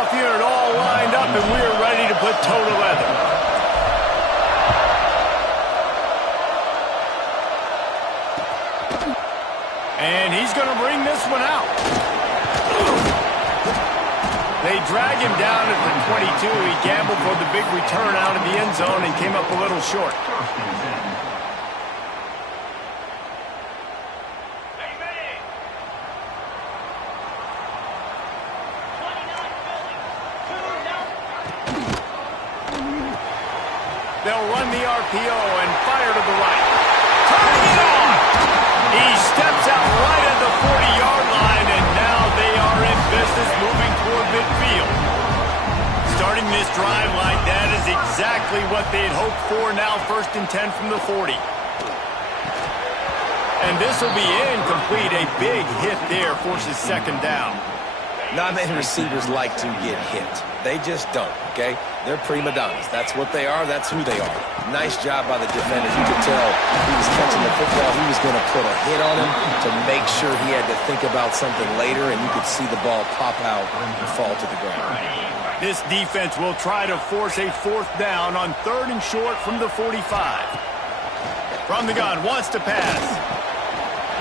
kickoff unit all lined up, and we're ready to put toe to leather. And he's going to bring this one out. They drag him down at the 22. He gambled for the big return out of the end zone and came up a little short. They'll run the RPO and fire to the right. Turning it on! He steps out right at the 40-yard line, and now they are in business moving toward midfield. Starting this drive like that is exactly what they'd hoped for. Now 1st and 10 from the 40. And this will be incomplete. A big hit there forces 2nd down. Not many receivers like to get hit. They just don't, okay? They're prima donnas. That's what they are. That's who they are. Nice job by the defender. You could tell he was catching the football. He was going to put a hit on him to make sure he had to think about something later, and you could see the ball pop out and fall to the ground. This defense will try to force a 4th down on 3rd and short from the 45. From the gun, wants to pass.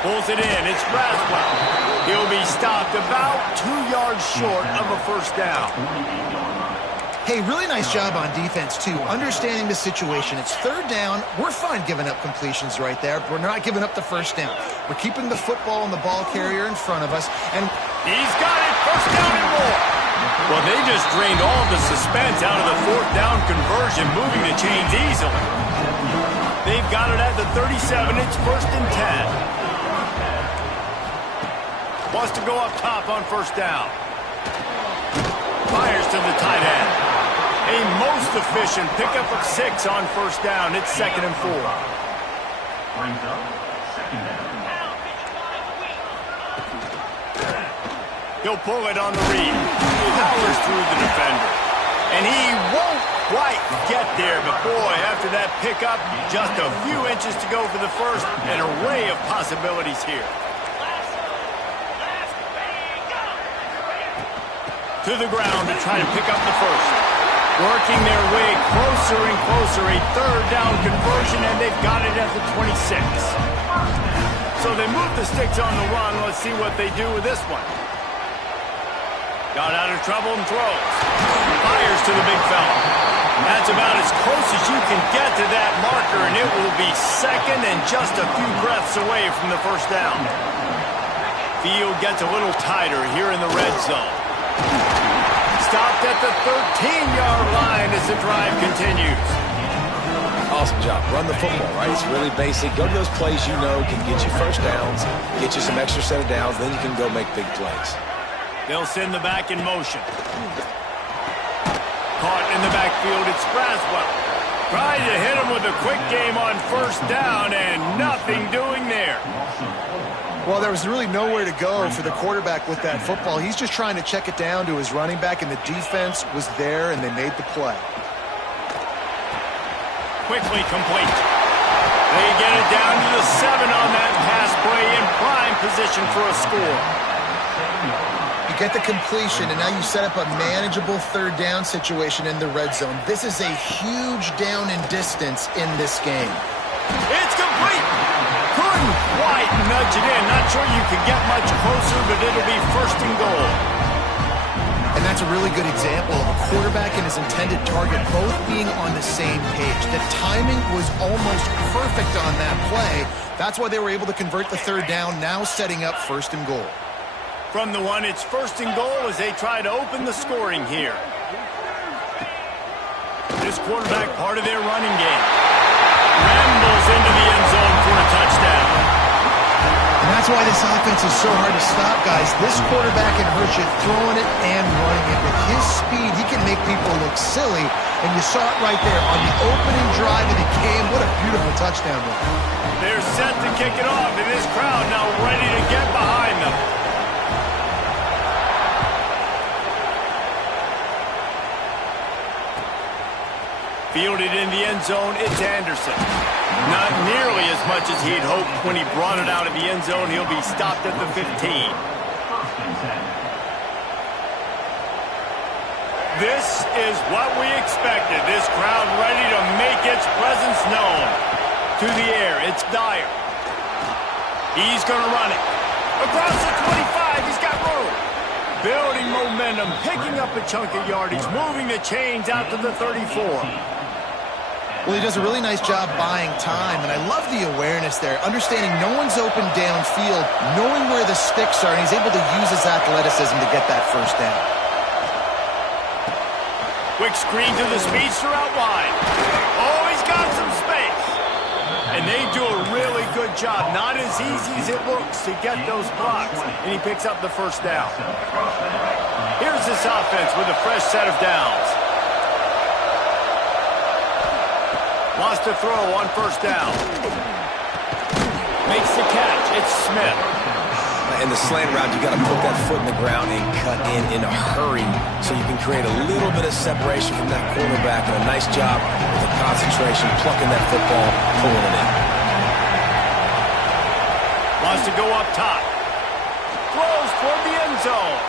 Pulls it in. It's Braswell. He'll be stopped about 2 yards short of a 1st down. Hey, really nice job on defense, too. Understanding the situation. It's 3rd down. We're fine giving up completions right there. We're not giving up the 1st down. We're keeping the football and the ball carrier in front of us. And he's got it. 1st down and more. Well, they just drained all the suspense out of the 4th down conversion, moving the chains easily. They've got it at the 37. It's 1st and 10. Wants to go up top on 1st down. Fires to the tight end. A most efficient pickup of 6 on 1st down. It's 2nd and 4. Brings up 2nd down. He'll pull it on the read. Powers through the defender. And he won't quite get there, but boy, after that pickup, just a few inches to go for the 1st. An array of possibilities here. To the ground to try to pick up the 1st. Working their way closer and closer. A 3rd down conversion, and they've got it at the 26. So they move the sticks on the run. Let's see what they do with this one. Got out of trouble and throws. Fires to the big fella. That's about as close as you can get to that marker, and it will be 2nd and just a few breaths away from the 1st down. Field gets a little tighter here in the red zone. Stopped at the 13-yard line as the drive continues. Awesome job. Run the football, right? It's really basic. Go to those plays you know can get you 1st downs, get you some extra set of downs, then you can go make big plays. They'll send the back in motion. Caught in the backfield, it's Braswell. Tried to hit him with a quick game on 1st down, and nothing doing there. well, there was really nowhere to go for the quarterback with that football. He's just trying to check it down to his running back, and the defense was there, and they made the play. Quickly complete. They get it down to the 7 on that pass play, in prime position for a score. You get the completion, and now you set up a manageable 3rd down situation in the red zone. This is a huge down in distance in this game. It's complete. Couldn't quite nudge it in. Not sure you could get much closer, but it'll be 1st and goal. And that's a really good example of a quarterback and his intended target both being on the same page. The timing was almost perfect on that play. That's why they were able to convert the 3rd down, now setting up 1st and goal. From the 1, it's 1st and goal as they try to open the scoring here. This quarterback, part of their running game. Rambles into the end zone for a touchdown. And that's why this offense is so hard to stop, guys. This quarterback can hurt you throwing it and running it. With his speed, he can make people look silly. And you saw it right there on the opening drive, and it came. What a beautiful touchdown run. They're set to kick it off, and this crowd now ready to get behind them. Fielded in the end zone, it's Anderson. Not nearly as much as he'd hoped when he brought it out of the end zone. He'll be stopped at the 15. This is what we expected. This crowd ready to make its presence known. To the air, it's Dyer. He's going to run it. Across the 25, he's got room. Building momentum, picking up a chunk of yardage, moving the chains out to the 34. Well, he does a really nice job buying time, and I love the awareness there, understanding no one's open downfield, knowing where the sticks are, and he's able to use his athleticism to get that first down. Quick screen to the speedster out wide. Oh, he's got some space. And they do a really good job. Not as easy as it looks to get those blocks. And he picks up the first down. Here's this offense with a fresh set of downs. Wants to throw on first down. Makes the catch. It's Smith. In the slant route, you got to put that foot in the ground and cut in a hurry so you can create a little bit of separation from that quarterback. And a nice job with the concentration, plucking that football, pulling it in. Wants to go up top. Throws toward the end zone.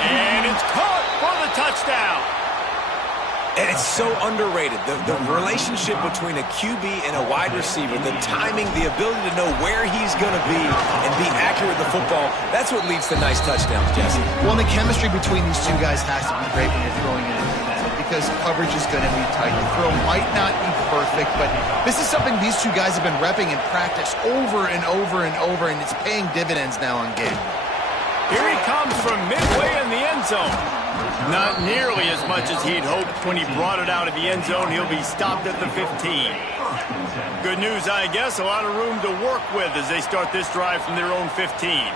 And it's caught for the touchdown. And it's so underrated. The relationship between a QB and a wide receiver, the timing, the ability to know where he's going to be and be accurate with the football, that's what leads to nice touchdowns, Jesse. Well, the chemistry between these two guys has to be great when you're throwing it in, because coverage is going to be tight. The throw might not be perfect, but this is something these two guys have been repping in practice over and over and over, and it's paying dividends now on game. Here he comes from midway in the end zone. Not nearly as much as he'd hoped when he brought it out of the end zone. He'll be stopped at the 15. Good news, I guess. A lot of room to work with as they start this drive from their own 15.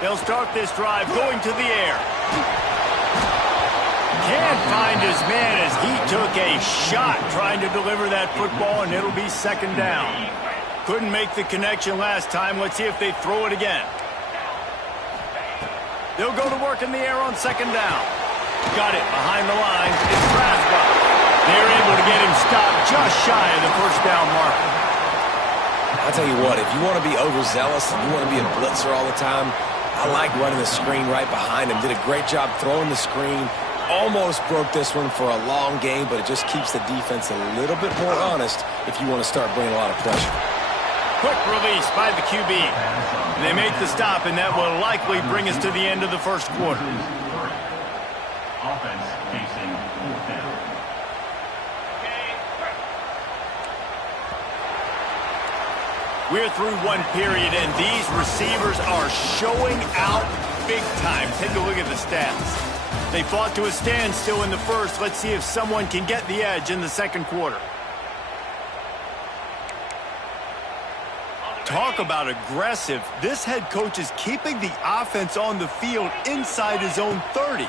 They'll start this drive going to the air. Can't find his man as he took a shot trying to deliver that football, and it'll be second down. Couldn't make the connection last time. Let's see if they throw it again. They'll go to work in the air on second down. Got it behind the line. It's Braswell. They're able to get him stopped just shy of the first down marker. I'll tell you what, if you want to be overzealous and you want to be a blitzer all the time, I like running the screen right behind him. Did a great job throwing the screen. Almost broke this one for a long game, but it just keeps the defense a little bit more honest if you want to start bringing a lot of pressure. Quick release by the QB. They make the stop, and that will likely bring us to the end of the first quarter. Offense facing fourth down. We're through one period, and these receivers are showing out big time. Take a look at the stats. They fought to a standstill in the first. Let's see if someone can get the edge in the second quarter. Talk about aggressive. This head coach is keeping the offense on the field inside his own 30.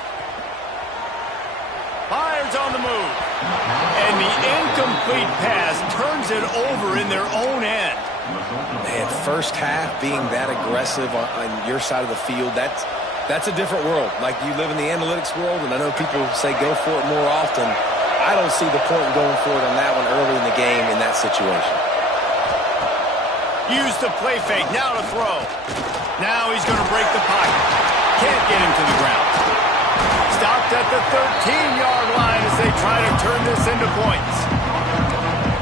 Fires on the move. And the incomplete pass turns it over in their own end. Man, first half being that aggressive on your side of the field, that's a different world. Like, you live in the analytics world, and I know people say go for it more often. I don't see the point in going for it on that one early in the game in that situation. Use the play fake, now to throw. Now he's going to break the pocket. Can't get him to the ground. Stopped at the 13-yard line as they try to turn this into points.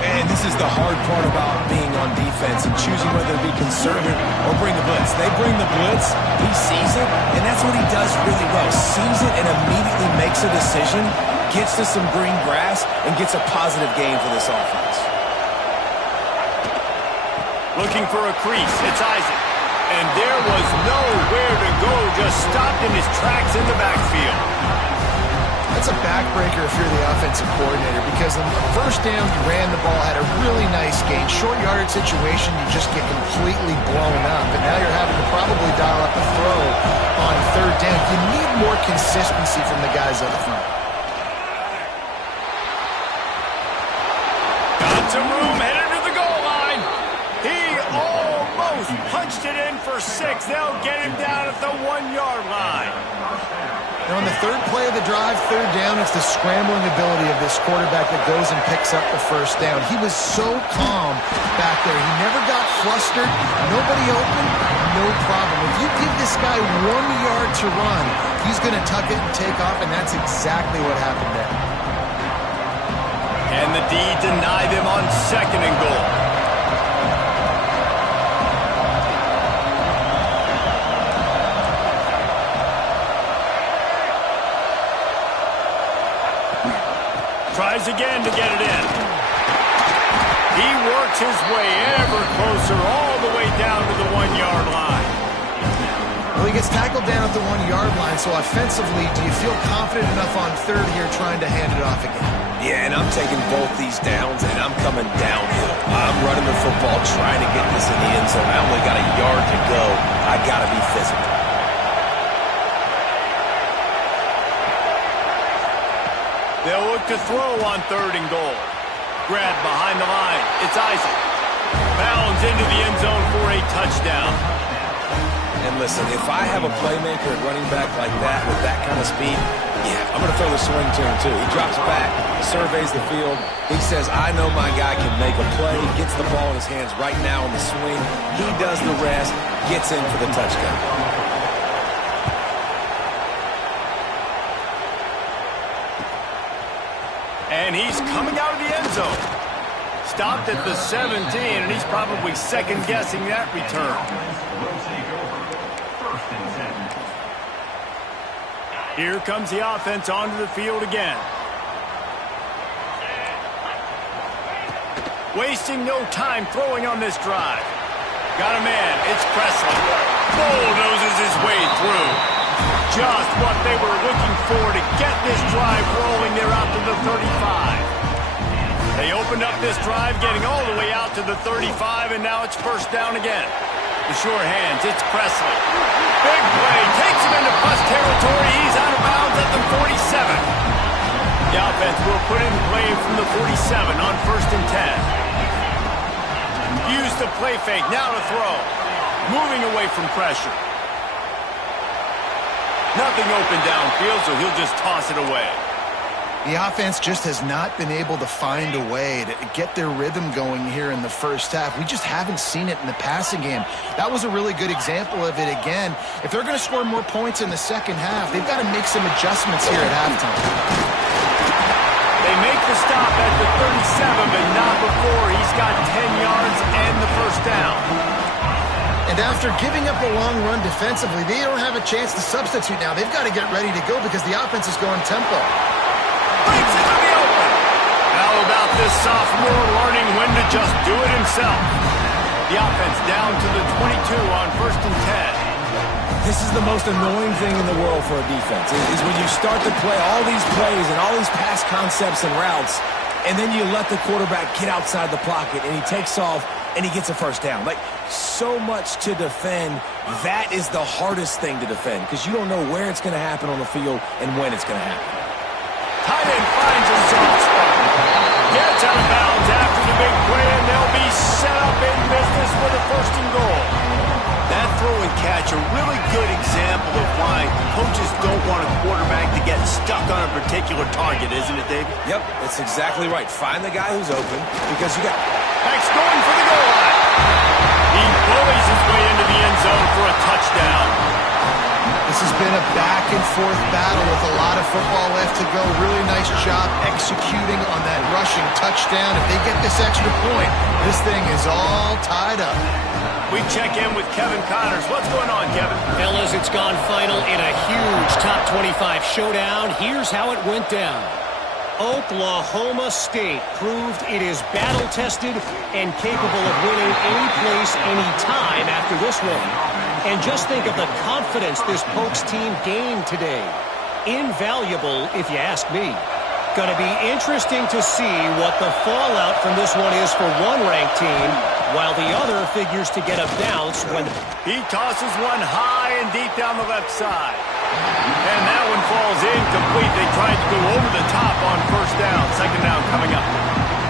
And this is the hard part about being on defense and choosing whether to be conservative or bring the blitz. They bring the blitz, he sees it, and that's what he does really well. Sees it and immediately makes a decision, gets to some green grass, and gets a positive gain for this offense. Looking for a crease, it's Isaac. And there was nowhere to go, just stopped in his tracks in the backfield. That's a backbreaker if you're the offensive coordinator, because on the first down, you ran the ball, had a really nice gain. Short yardage situation, you just get completely blown up, and now you're having to probably dial up a throw on third down. You need more consistency from the guys up front. Got some room, headed to the goal line. He almost punched it in for 6. They'll get him down at the 1-yard line. And on the third play of the drive, third down, it's the scrambling ability of this quarterback that goes and picks up the first down. He was so calm back there. He never got flustered. Nobody open, no problem. If you give this guy 1 yard to run, he's going to tuck it and take off, and that's exactly what happened there. And the D denied him on 2nd and goal. Tries again to get it in. He works his way ever closer all the way down to the 1 yard line. Well, he gets tackled down at the 1 yard line, so offensively, do you feel confident enough on third here trying to hand it off again? Yeah, and I'm taking both these downs, and I'm coming downhill. I'm running the football, trying to get this in the end zone. I only got a yard to go. I got to be physical. They'll look to throw on 3rd and goal. Grab behind the line. It's Isaac. Bounds into the end zone for a touchdown. And listen, if I have a playmaker at running back like that with that kind of speed, yeah, I'm going to throw the swing to him too. He drops back, surveys the field. He says, I know my guy can make a play. Gets the ball in his hands right now on the swing. He does the rest, gets in for the touchdown. And he's coming out of the end zone. Stopped at the 17, and he's probably second-guessing that return. Here comes the offense onto the field again. Wasting no time throwing on this drive. Got a man. It's Presley. Bulldozes his way through. Just what they were looking for to get this drive rolling. They're out to the 35. They opened up this drive, getting all the way out to the 35, and now it's first down again. The sure hands, it's Presley. Big play, takes him into plus territory. He's out of bounds at the 47. The offense will put in play from the 47 on 1st and 10. Use the play fake, now to throw. Moving away from pressure. Nothing open downfield, so he'll just toss it away. The offense just has not been able to find a way to get their rhythm going here in the first half. We just haven't seen it in the passing game. That was a really good example of it again. If they're going to score more points in the second half, they've got to make some adjustments here at halftime. They make the stop at the 37, but not before he's got 10 yards and the first down. And after giving up a long run defensively, they don't have a chance to substitute now. They've got to get ready to go because the offense is going tempo. Breaks into the open. How about this sophomore learning when to just do it himself? The offense down to the 22 on 1st and 10. This is the most annoying thing in the world for a defense, is when you start to play all these plays and all these pass concepts and routes, and then you let the quarterback get outside the pocket, and he takes off, and he gets a first down. Like, so much to defend. That is the hardest thing to defend because you don't know where it's going to happen on the field and when it's going to happen. Tight end finds a soft spot. Gets out of bounds after the big play, and they'll be set up in business with a 1st and goal. That throw and catch, a really good example of why coaches don't want a quarterback to get stuck on a particular target, isn't it, David? Yep, that's exactly right. Find the guy who's open because you got... Max going for the goal line. He bullies his way into the end zone for a touchdown. This has been a back-and-forth battle with a lot of football left to go. Really nice job executing on that rushing touchdown. If they get this extra point, this thing is all tied up. We check in with Kevin Connors. What's going on, Kevin? Fellas, it's gone final in a huge top 25 showdown. Here's how it went down. Oklahoma State proved it is battle-tested and capable of winning any place, any time after this one. And just think of the confidence this Pokes team gained today. Invaluable, if you ask me. Going to be interesting to see what the fallout from this one is for one ranked team, while the other figures to get a bounce when... He tosses one high and deep down the left side. And that one falls incomplete. They tried to go over the top on 1st down. 2nd down coming up.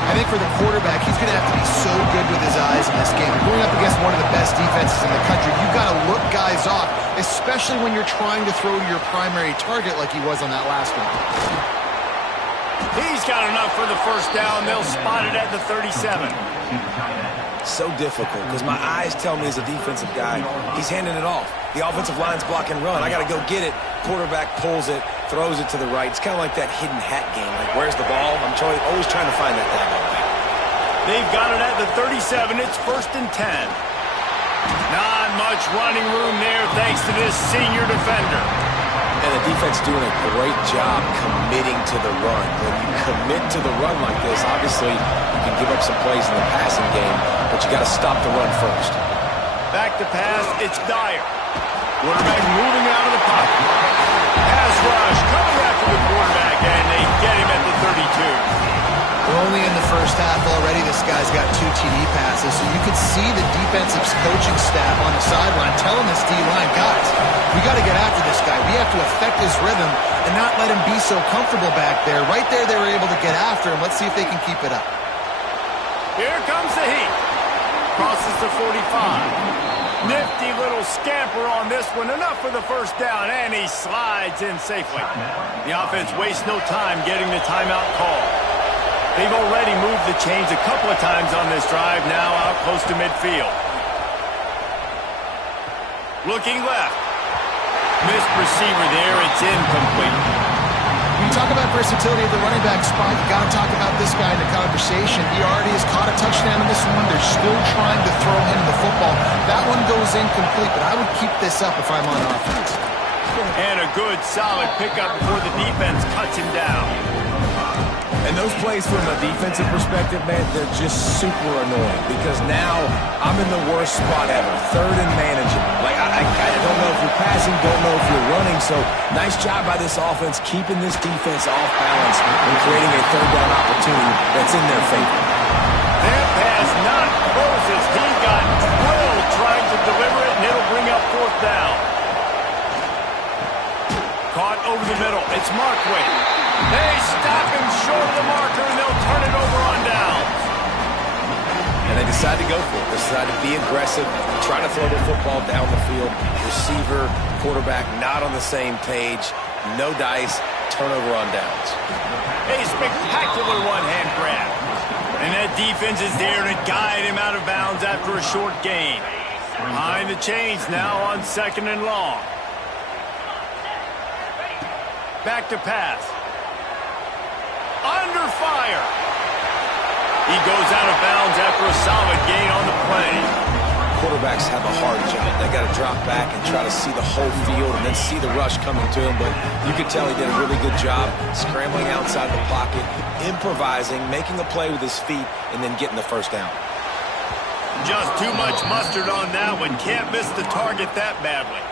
I think for the quarterback, he's going to have to be so good with his eyes in this game. Going up against one of the best defenses in the country, you've got to look guys off, especially when you're trying to throw to your primary target like he was on that last one. He's got enough for the first down. They'll spot it at the 37. So difficult because my eyes tell me as a defensive guy, he's handing it off. The offensive line's block and run. I got to go get it. Quarterback pulls it, throws it to the right. It's kind of like that hidden hat game. Like, where's the ball? I'm always trying to find that daggone thing. They've got it at the 37. It's 1st and 10. Not much running room there thanks to this senior defender. And the defense doing a great job committing to the run. When you commit to the run like this, obviously you can give up some plays in the passing game, but you got to stop the run first. Back to pass, it's Dyer. Quarterback moving out of the pocket. Pass rush coming after the quarterback, and they get him at the 32. We're only in the first half already. This guy's got 2 TD passes, so you could see the defensive coaching staff on the sideline telling this D-line, guys, we got to get after this guy. We have to affect his rhythm and not let him be so comfortable back there. Right there, they were able to get after him. Let's see if they can keep it up. Here comes the heat. Crosses the 45. Nifty little scamper on this one. Enough for the first down, and he slides in safely. The offense wastes no time getting the timeout call. They've already moved the chains a couple of times on this drive, now out close to midfield. Looking left. Missed receiver there, it's incomplete. When you talk about versatility at the running back spot, you got to talk about this guy in the conversation. He already has caught a touchdown in this one. They're still trying to throw him the football. That one goes incomplete, but I would keep this up if I'm on offense. And a good, solid pickup before the defense cuts him down. And those plays from a defensive perspective, man, they're just super annoying because now I'm in the worst spot ever, 3rd and manageable. Like, I don't know if you're passing, don't know if you're running, so nice job by this offense keeping this defense off balance and creating a 3rd down opportunity that's in their favor. That pass not closes. He got drilled trying to deliver it, and it'll bring up 4th down. Caught over the middle. It's Markway. They stop him short of the marker, and they'll turn it over on downs. And they decide to go for it. They decide to be aggressive, try to throw the football down the field. Receiver, quarterback not on the same page. No dice, turnover on downs. A spectacular one-hand grab. And that defense is there to guide him out of bounds after a short gain. Behind the chains now on 2nd and long. Back to pass. Under fire. He goes out of bounds after a solid gain on the play. Quarterbacks have a hard job. They got to drop back and try to see the whole field and then see the rush coming to him. But you could tell he did a really good job scrambling outside the pocket, improvising, making a play with his feet, and then getting the first down. Just too much mustard on that one. Can't miss the target that badly.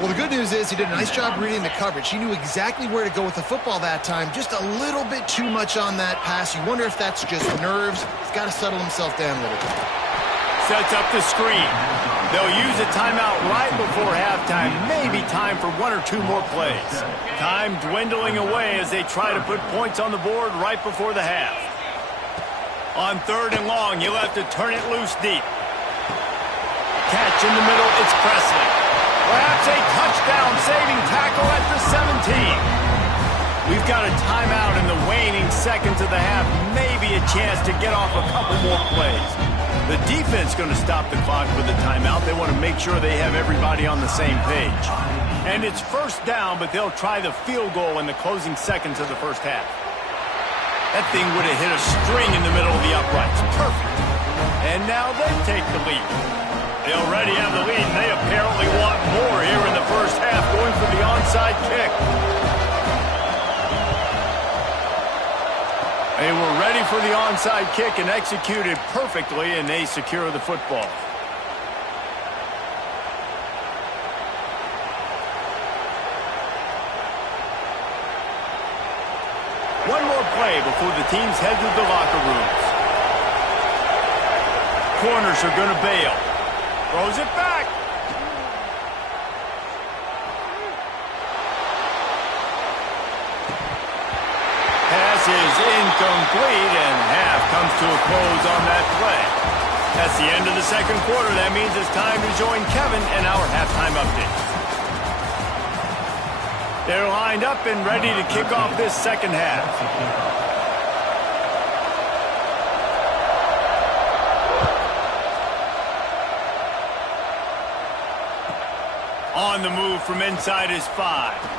Well, the good news is he did a nice job reading the coverage. He knew exactly where to go with the football that time. Just a little bit too much on that pass. You wonder if that's just nerves. He's got to settle himself down a little bit. Sets up the screen. They'll use a timeout right before halftime. Maybe time for 1 or 2 more plays. Time dwindling away as they try to put points on the board right before the half. On 3rd and long, you'll have to turn it loose deep. Catch in the middle, it's Presley. Perhaps a touchdown-saving tackle at the 17. We've got a timeout in the waning seconds of the half. Maybe a chance to get off a couple more plays. The defense going to stop the clock with the timeout. They want to make sure they have everybody on the same page. And it's 1st down, but they'll try the field goal in the closing seconds of the first half. That thing would have hit a string in the middle of the uprights. Perfect. And now they take the lead. They already have the lead, and they apparently want more here in the first half, going for the onside kick. They were ready for the onside kick and executed perfectly, and they secure the football. One more play before the teams head to the locker rooms. Corners are going to bail. Throws it back. Pass is is incomplete, and half comes to a close on that play. That's the end of the second quarter. That means it's time to join Kevin in our halftime update. They're lined up and ready to kick off this second half. On the move from inside his 5.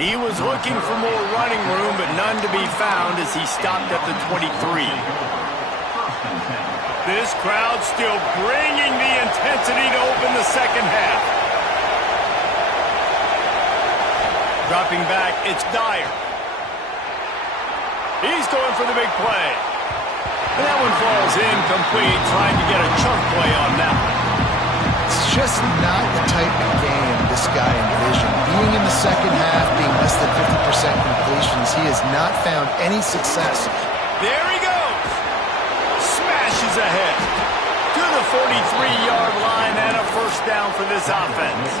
He was looking for more running room, but none to be found as he stopped at the 23. This crowd still bringing the intensity to open the second half. Dropping back, it's Dyer. He's going for the big play. And that one falls incomplete, trying to get a chunk play on that one. It's just not the type of game this guy envisioned. Being in the second half, being less than 50% completions, he has not found any success. There he goes. Smashes ahead to the 43-yard line and a first down for this offense.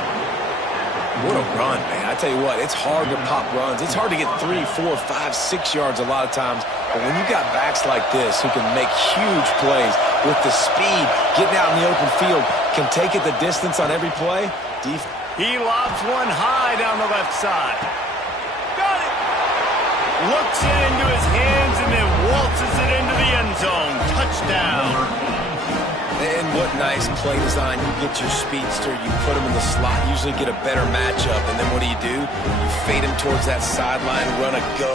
What a run, man. I tell you what, it's hard to pop runs. It's hard to get 3, 4, 5, 6 yards a lot of times. But when you got backs like this who can make huge plays with the speed, getting out in the open field, can take it the distance on every play. He lobs one high down the left side. Got it. Looks it into his hands and then waltzes it into the end zone. Touchdown. And what nice play design. You get your speedster, you put him in the slot, usually get a better matchup, and then what do? You fade him towards that sideline, run a go.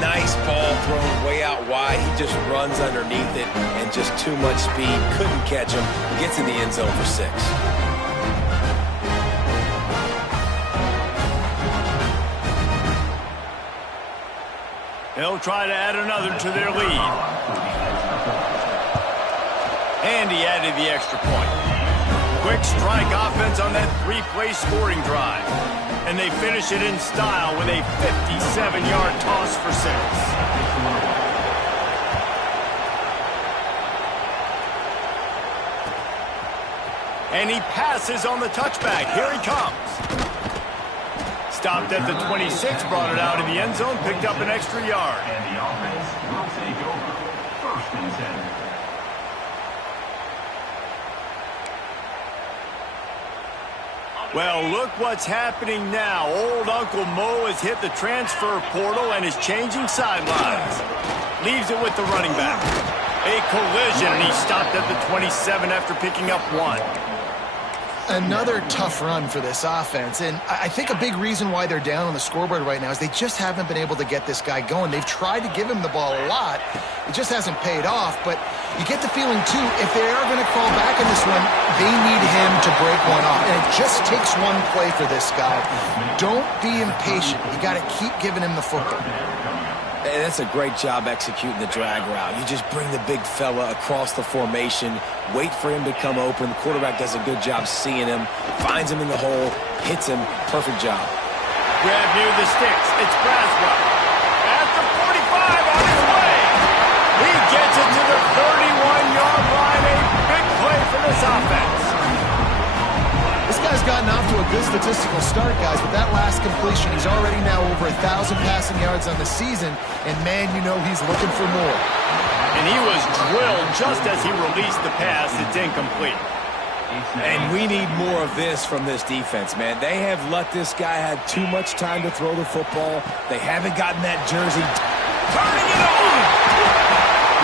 Nice ball thrown way out wide. He just runs underneath it, and just too much speed. Couldn't catch him. Gets in the end zone for 6. They'll try to add another to their lead. And he added the extra point. Quick strike offense on that 3-play scoring drive. And they finish it in style with a 57-yard toss for 6. And he passes on the touchback. Here he comes. Stopped at the 26, brought it out in the end zone, picked up an extra yard. And the offense will take over. 1st and 10. Well, look what's happening now. Old Uncle Mo has hit the transfer portal and is changing sidelines. Leaves it with the running back. A collision, and he stopped at the 27 after picking up 1. Another tough run for this offense, and I think a big reason why they're down on the scoreboard right now is they just haven't been able to get this guy going. They've tried to give him the ball a lot. It just hasn't paid off, but you get the feeling, too, if they are going to crawl back in this one, they need him to break one off, and it just takes one play for this guy. Don't be impatient. You got to keep giving him the football. And that's a great job executing the drag route. You just bring the big fella across the formation, wait for him to come open. The quarterback does a good job seeing him, finds him in the hole, hits him. Perfect job. Grab near the sticks. It's Braswell. At the 45 on his way. He gets it to the 31-yard line. A big play for this offense. This guy's gotten off to a good statistical start, guys. With that last completion, he's already now over 1,000 passing yards on the season. And, man, you know he's looking for more. And he was drilled just as he released the pass. It's incomplete. And we need more of this from this defense, man. They have let this guy have too much time to throw the football. They haven't gotten that jersey. Turning it on!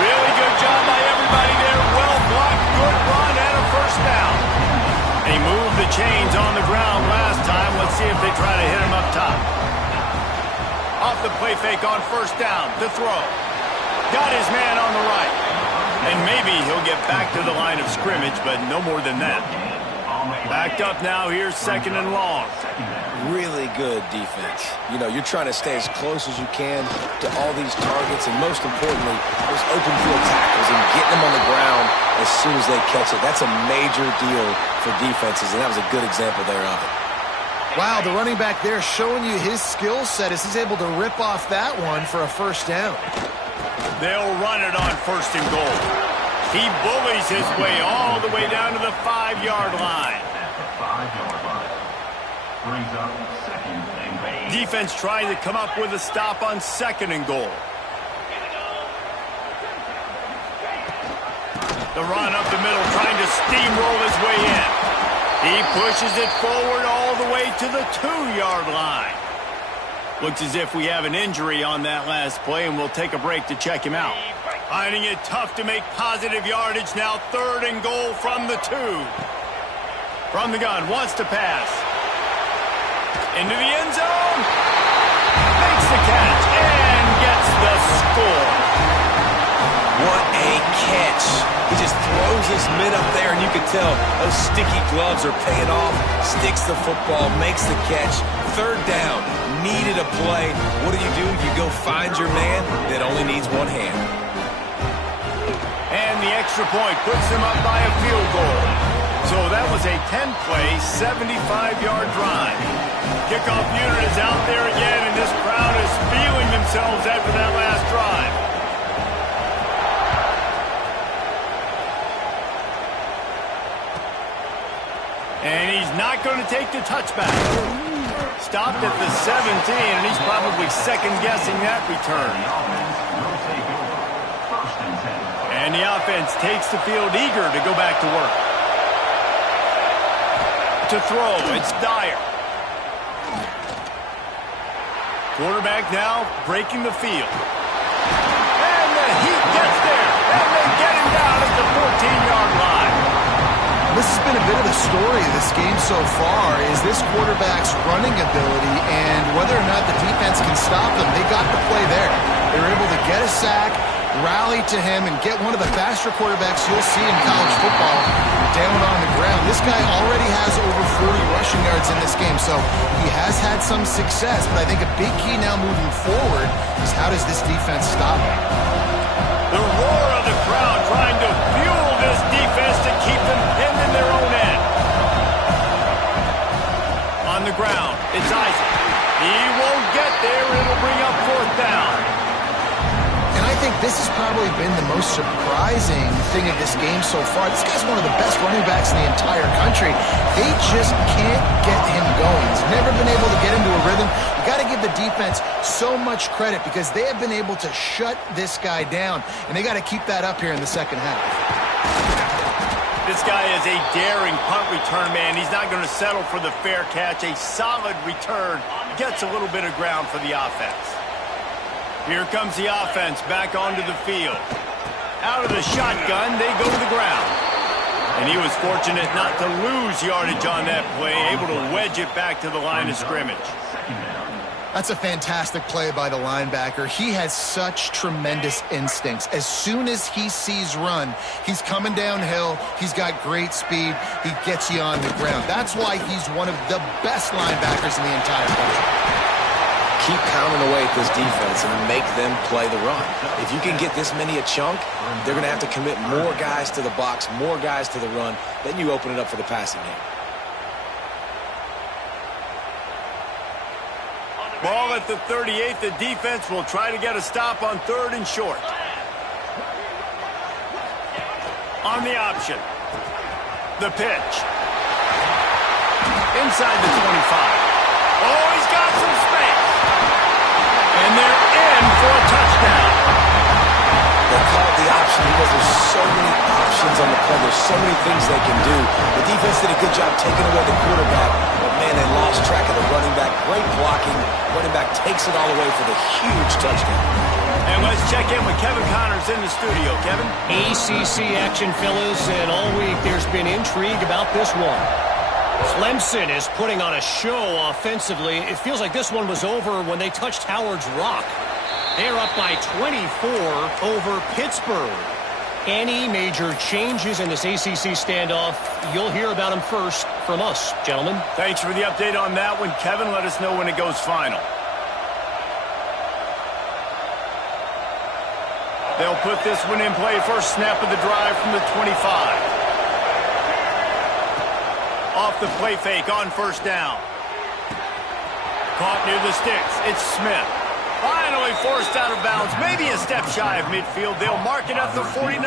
Really good job by everybody there. Well blocked, good run, and a first down. They moved the chains on the ground last time. Let's see if they try to hit him up top. Off the play fake on first down to throw. Got his man on the right. And maybe he'll get back to the line of scrimmage, but no more than that. Backed up now, here's 2nd and long. Really good defense. You know, you're trying to stay as close as you can to all these targets, and most importantly, those open field tackles and getting them on the ground as soon as they catch it. That's a major deal for defenses, and that was a good example there of it. Wow, the running back there showing you his skill set as he's able to rip off that one for a first down. They'll run it on 1st and goal. He bullies his way all the way down to the 5-yard line. At the 5-yard line. Brings up 2nd and goal. Defense trying to come up with a stop on 2nd and goal. The run up the middle, trying to steamroll his way in. He pushes it forward all the way to the 2-yard line. Looks as if we have an injury on that last play, and we'll take a break to check him out. Finding it tough to make positive yardage now. 3rd and goal from the 2. From the gun, wants to pass. Into the end zone. Makes the catch and gets the score. What a catch. He just throws his mitt up there, and you can tell those sticky gloves are paying off. Sticks the football, makes the catch. 3rd down, needed a play. What do? You go find your man that only needs one hand. And the extra point puts them up by a field goal. So that was a 10-play, 75-yard drive. Kickoff unit is out there again, and this crowd is feeling themselves after that last drive. And he's not going to take the touchback. Stopped at the 17, and he's probably second-guessing that return. And the offense takes the field eager to go back to work. To throw, it's Dyer. Quarterback now breaking the field. And the heat gets there. And they get him down at the 14-yard line. This has been a bit of the story of this game so far, is this quarterback's running ability and whether or not the defense can stop them. They got the play there. They were able to get a sack, rally to him, and get one of the faster quarterbacks you'll see in college football down on the ground. This guy already has over 40 rushing yards in this game, so he has had some success, but I think a big key now moving forward is how does this defense stop him? The roar of the crowd trying to fuel this defense to keep them pinned in their own end. On the ground, it's Isaac. He won't get there. It'll bring up 4th down. And I think this has probably been the most surprising thing of this game so far. This guy's one of the best running backs in the entire country. They just can't get him going. He's never been able to get into a rhythm. You got to give the defense so much credit because they have been able to shut this guy down, and they got to keep that up here in the second half. This guy is a daring punt return man. He's not going to settle for the fair catch. A solid return gets a little bit of ground for the offense. Here comes the offense back onto the field. Out of the shotgun, they go to the ground. And he was fortunate not to lose yardage on that play, able to wedge it back to the line of scrimmage. That's a fantastic play by the linebacker. He has such tremendous instincts. As soon as he sees run, he's coming downhill. He's got great speed. He gets you on the ground. That's why he's one of the best linebackers in the entire country. Keep pounding away at this defense and make them play the run. If you can get this many a chunk, they're going to have to commit more guys to the box, more guys to the run. Then you open it up for the passing game. Ball at the 38. The defense will try to get a stop on 3rd and short. On the option. The pitch. Inside the 25. Oh, he's got some space. And they're in for a touchdown. They call it the option because there's so many options on the play. There's so many things they can do. The defense did a good job taking away the quarterback, but man, they lost track of the running back. Great blocking. Running back takes it all away for the huge touchdown. And let's check in with Kevin Connors in the studio. Kevin? ACC action, fellas, and all week there's been intrigue about this one. Clemson is putting on a show offensively. It feels like this one was over when they touched Howard's Rock. They're up by 24 over Pittsburgh. Any major changes in this ACC standoff, you'll hear about them first from us, gentlemen. Thanks for the update on that one, Kevin. Let us know when it goes final. They'll put this one in play. First snap of the drive from the 25. Off the play fake on 1st down. Caught near the sticks. It's Smith. Finally forced out of bounds. Maybe a step shy of midfield. They'll mark it at the 49.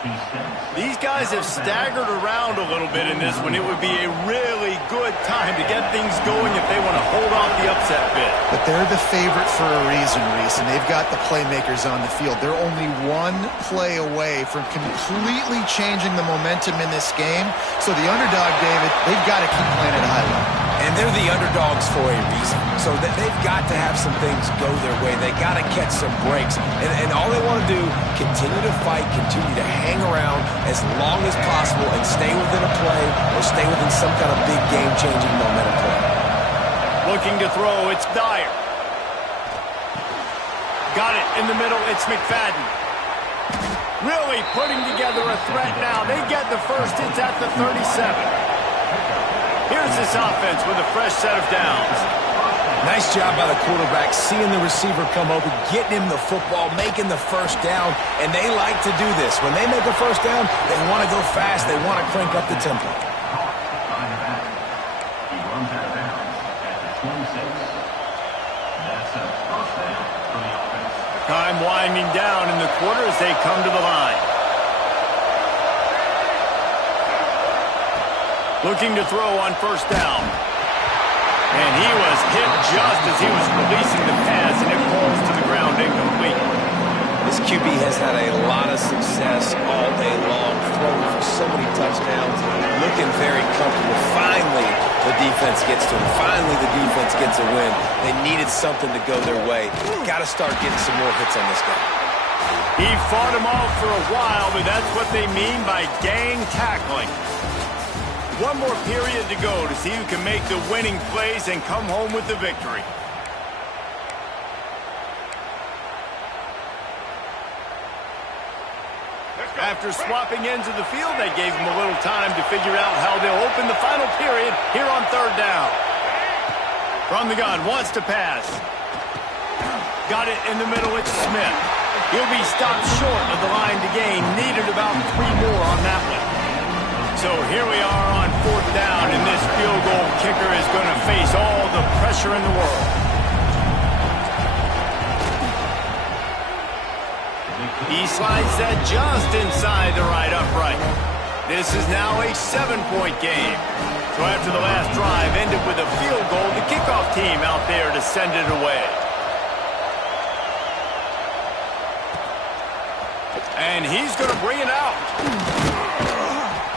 These guys have staggered around a little bit in this one. It would be a really good time to get things going if they want to hold off the upset bid. But they're the favorite for a reason, Reese, and they've got the playmakers on the field. They're only one play away from completely changing the momentum in this game. So the underdog, David, they've got to keep playing at a high level. And they're the underdogs for a reason. So they've got to have some things go their way. They got to catch some breaks. And all they want to do, continue to fight, continue to hang around as long as possible and stay within a play or stay within some kind of big game-changing momentum play. Looking to throw, it's Dyer. Got it in the middle, it's McFadden. Really putting together a threat now. They get the first, it's at the 37. Here's this offense with a fresh set of downs. Nice job by the quarterback, seeing the receiver come open, getting him the football, making the first down, and they like to do this. When they make a first down, they want to go fast, they want to crank up the tempo. He runs out of bounds at the 26. That's a first down for the offense. Time winding down in the quarter as they come to the line. Looking to throw on first down. And he was hit just as he was releasing the pass, and it falls to the ground incomplete. This QB has had a lot of success all day long, throwing for so many touchdowns, looking very comfortable. Finally, the defense gets to him. Finally, the defense gets a win. They needed something to go their way. Got to start getting some more hits on this guy. He fought him off for a while, but that's what they mean by gang tackling. One more period to go to see who can make the winning plays and come home with the victory. After swapping ends of the field, they gave him a little time to figure out how they'll open the final period here on third down. From the gun, wants to pass. Got it in the middle, it's Smith. He'll be stopped short of the line to gain. Needed about 3 more on that one. So here we are on fourth down, and this field goal kicker is going to face all the pressure in the world. He slides that just inside the right upright. This is now a 7-point game. So after the last drive ended with a field goal, the kickoff team out there to send it away. And he's going to bring it out.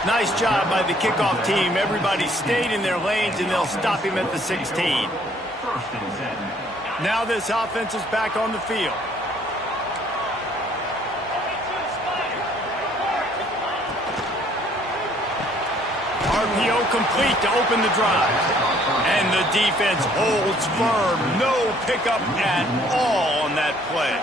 Nice job by the kickoff team. Everybody stayed in their lanes, and they'll stop him at the 16. First and 10. Now this offense is back on the field. RPO complete to open the drive. And the defense holds firm. No pickup at all on that play.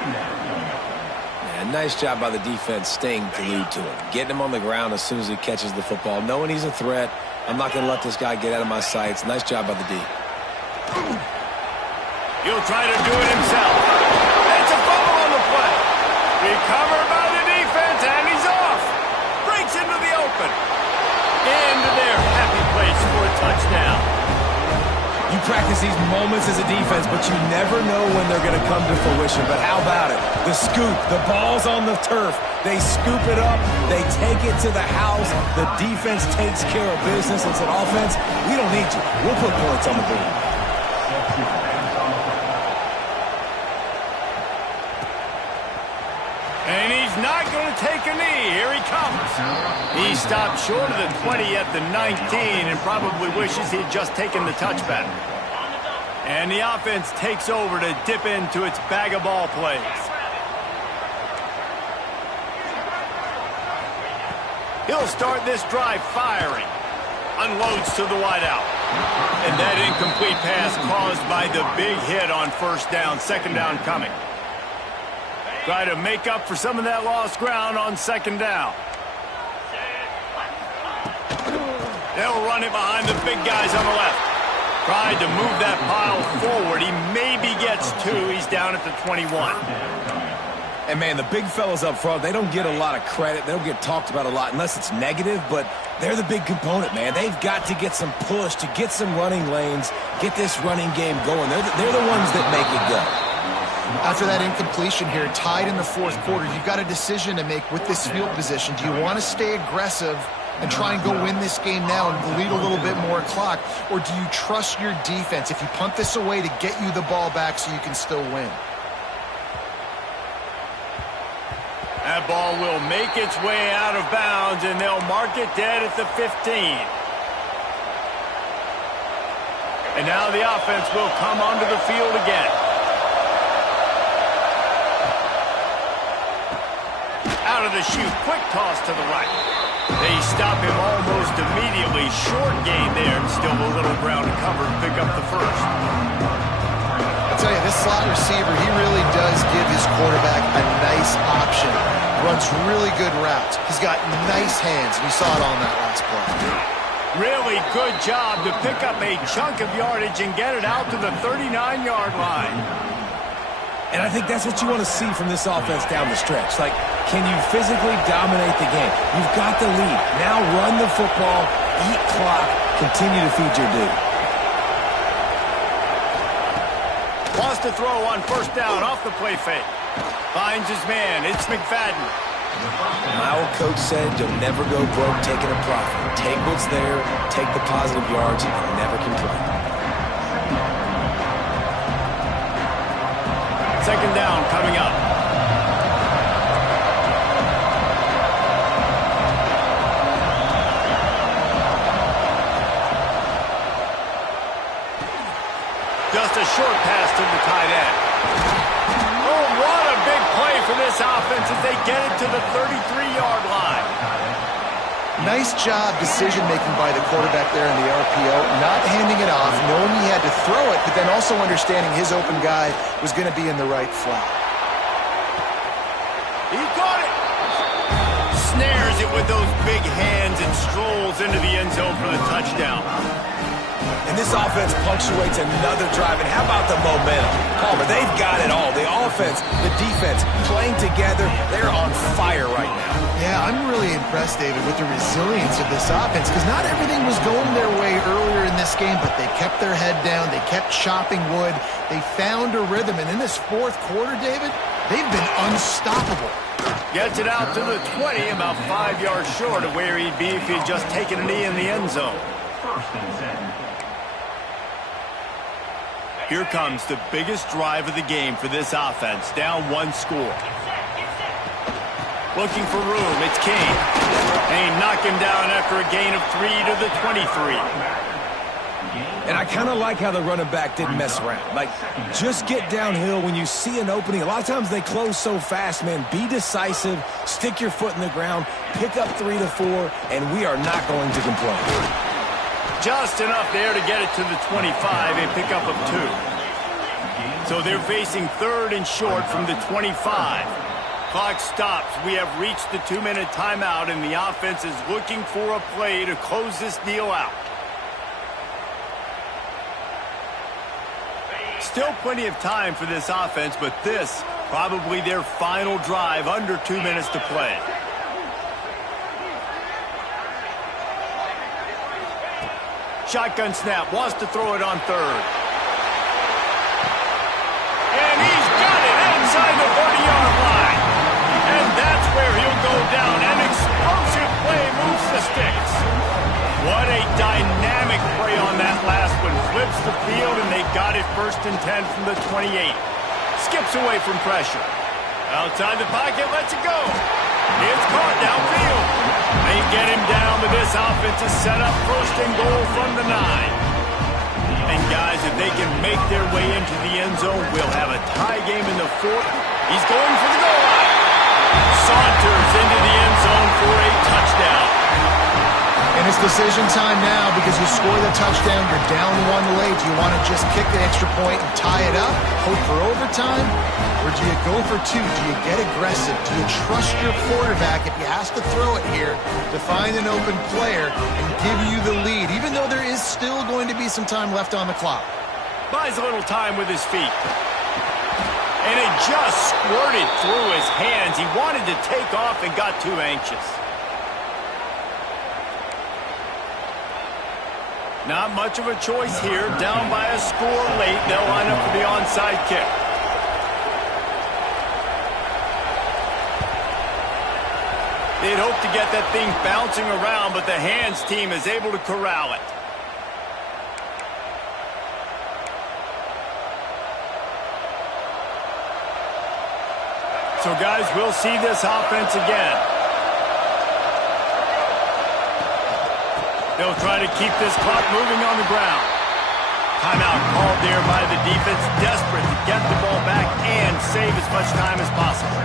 Nice job by the defense staying glued to him, getting him on the ground as soon as he catches the football, knowing he's a threat. I'm not going to let this guy get out of my sights. Nice job by the D. He'll try to do it himself. It's a fumble on the play. Recovered by the defense, and he's off. Breaks into the open. Into their happy place for a touchdown. You practice these moments as a defense, but you never know when they're going to come to fruition. But how about it? The scoop, the ball's on the turf. They scoop it up. They take it to the house. The defense takes care of business. It's an offense. We don't need you. We'll put points on the board. And he's not going to take a knee. Here he comes. He stopped short of the 20 at the 19 and probably wishes he'd just taken the touchback. And the offense takes over to dip into its bag of ball plays. He'll start this drive firing. Unloads to the wideout. And that incomplete pass caused by the big hit on first down. Second down coming. Try to make up for some of that lost ground on second down. They'll run it behind the big guys on the left. Tried to move that pile forward. He maybe gets 2. He's down at the 21. And, man, the big fellas up front, they don't get a lot of credit. They don't get talked about a lot unless it's negative, but they're the big component, man. They've got to get some push, to get some running lanes, get this running game going. They're the ones that make it go. After that incompletion here, tied in the fourth quarter, you've got a decision to make with this field position. Do you want to stay aggressive and try and go win this game now and bleed a little bit more clock, or do you trust your defense if you punt this away to get you the ball back so you can still win? That ball will make its way out of bounds, and they'll mark it dead at the 15. And now the offense will come onto the field again. Out of the chute, quick toss to the right. They stop him almost immediately. Short gain there, and still a little ground to cover to pick up the first. I'll tell you, this slot receiver, he really does give his quarterback a nice option. Runs really good routes. He's got nice hands, and you saw it on that last play. Really good job to pick up a chunk of yardage and get it out to the 39-yard line. And I think that's what you want to see from this offense down the stretch. Like, can you physically dominate the game? You've got the lead. Now run the football, eat clock, continue to feed your dude. Wants to throw on first down off the play fake. Finds his man. It's McFadden. My old coach said you'll never go broke taking a profit. Take what's there, take the positive yards, and never complain. Second down coming up. Just a short pass to the tight end. Oh, what a big play for this offense as they get it to the 33-yard line. Nice job decision-making by the quarterback there in the RPO, not handing it off, knowing he had to throw it, but then also understanding his open guy was going to be in the right flat. He got it. Snares it with those big hands and strolls into the end zone for the touchdown. And this offense punctuates another drive. And how about the momentum? Palmer, they've got it all. The offense, the defense, playing together. They're on fire right now. Yeah, I'm really impressed, David, with the resilience of this offense, because not everything was going their way earlier in this game, but they kept their head down. They kept chopping wood. They found a rhythm. And in this fourth quarter, David, they've been unstoppable. Gets it out to the 20, about 5 yards short of where he'd be if he'd just taken a knee in the end zone. First and 10. Here comes the biggest drive of the game for this offense, down one score. Looking for room, it's King. They knock him down after a gain of 3 to the 23. And I kind of like how the running back didn't mess around. Like, just get downhill when you see an opening. A lot of times they close so fast, man. Be decisive, stick your foot in the ground, pick up 3 to 4, and we are not going to complain. Just enough there to get it to the 25, a pickup of 2. So they're facing third and short from the 25. Clock stops. We have reached the 2-minute timeout, and the offense is looking for a play to close this deal out. Still plenty of time for this offense, but this probably their final drive, under 2 minutes to play. Shotgun snap, wants to throw it on third. And he's got it inside the 40-yard line. And that's where he'll go down. An explosive play moves the sticks. What a dynamic play on that last one. Flips the field, and they got it first and 10 from the 28. Skips away from pressure. Outside the pocket, lets it go. It's caught downfield. They get him down, but this offense is set up first and goal from the 9. And guys, if they can make their way into the end zone, we'll have a tie game in the fourth. He's going for the goal line. Saunters into the end zone for a touchdown. And it's decision time now, because you score the touchdown, you're down 1 late. Do you want to just kick the extra point and tie it up, hope for overtime? Or do you go for 2? Do you get aggressive? Do you trust your quarterback, if he has to throw it here, to find an open player and give you the lead, even though there is still going to be some time left on the clock? Buys a little time with his feet. And it just squirted through his hands. He wanted to take off and got too anxious. Not much of a choice here. Down by a score late. They'll line up for the onside kick. They'd hope to get that thing bouncing around, but the hands team is able to corral it. So, guys, we'll see this offense again. They'll try to keep this clock moving on the ground. Timeout called there by the defense, desperate to get the ball back and save as much time as possible.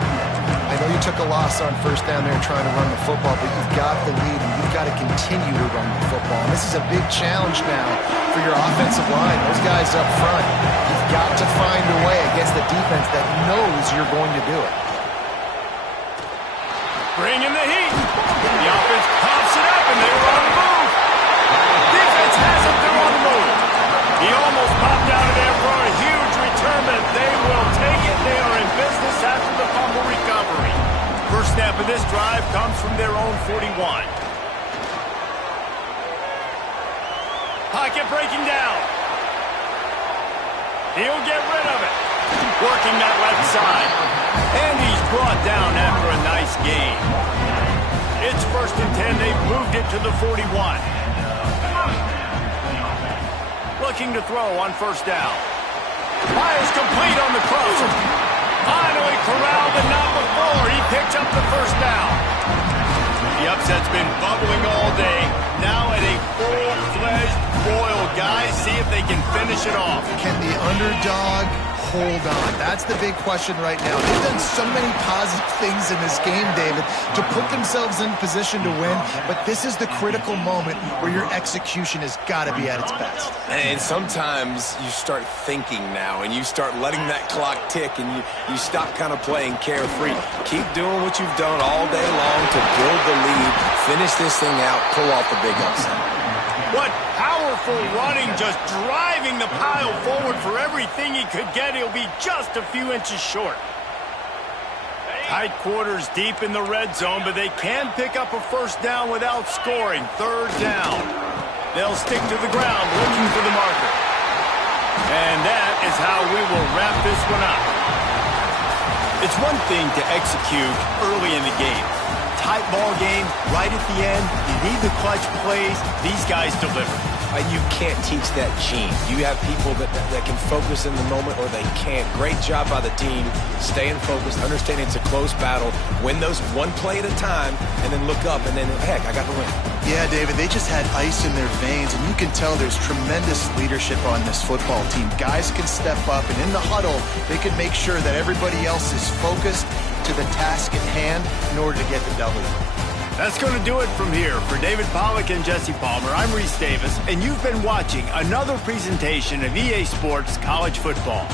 I know you took a loss on first down there trying to run the football, but you've got the lead, and you've got to continue to run the football. And this is a big challenge now for your offensive line. Those guys up front, you've got to find a way against the defense that knows you're going to do it. Bring in the heat. The offense pops it up, and they were on the move. Defense has it. They're on the move. He almost popped out of there for a huge return, but they will take it. They are in business after the fumble recovery. First snap of this drive comes from their own 41. Pocket breaking down. He'll get rid of it. Working that left side. And he's brought down after a nice gain. It's 1st and 10. They've moved it to the 41. Looking to throw on first down. Fires complete on the crosser. Finally corralled, but not before. He picked up the first down. The upset's been bubbling all day. Now at a full-fledged boil, guys. See if they can finish it off. Can the underdog hold on? That's the big question right now. They've done so many positive things in this game, David, to put themselves in position to win, but this is the critical moment where your execution has got to be at its best. And sometimes you start thinking now, and you start letting that clock tick, and you stop kind of playing carefree. Keep doing what you've done all day long to build the lead, finish this thing out, pull off the big upset. What powerful running, just driving the pile forward for everything he could get. He'll be just a few inches short. Tight quarters deep in the red zone, but they can pick up a first down without scoring. 3rd down. They'll stick to the ground looking for the marker. And that is how we will wrap this one up. It's one thing to execute early in the game. Tight ball game, right at the end. You need the clutch plays. These guys deliver. You can't teach that gene. You have people that can focus in the moment, or they can't. Great job by the team, staying focused, understanding it's a close battle, win those one play at a time, and then look up, and then, heck, I got the win. Yeah, David, they just had ice in their veins, and you can tell there's tremendous leadership on this football team. Guys can step up, and in the huddle, they can make sure that everybody else is focused to the task at hand in order to get the W. That's going to do it from here. For David Pollack and Jesse Palmer, I'm Reese Davis, and you've been watching another presentation of EA Sports College Football.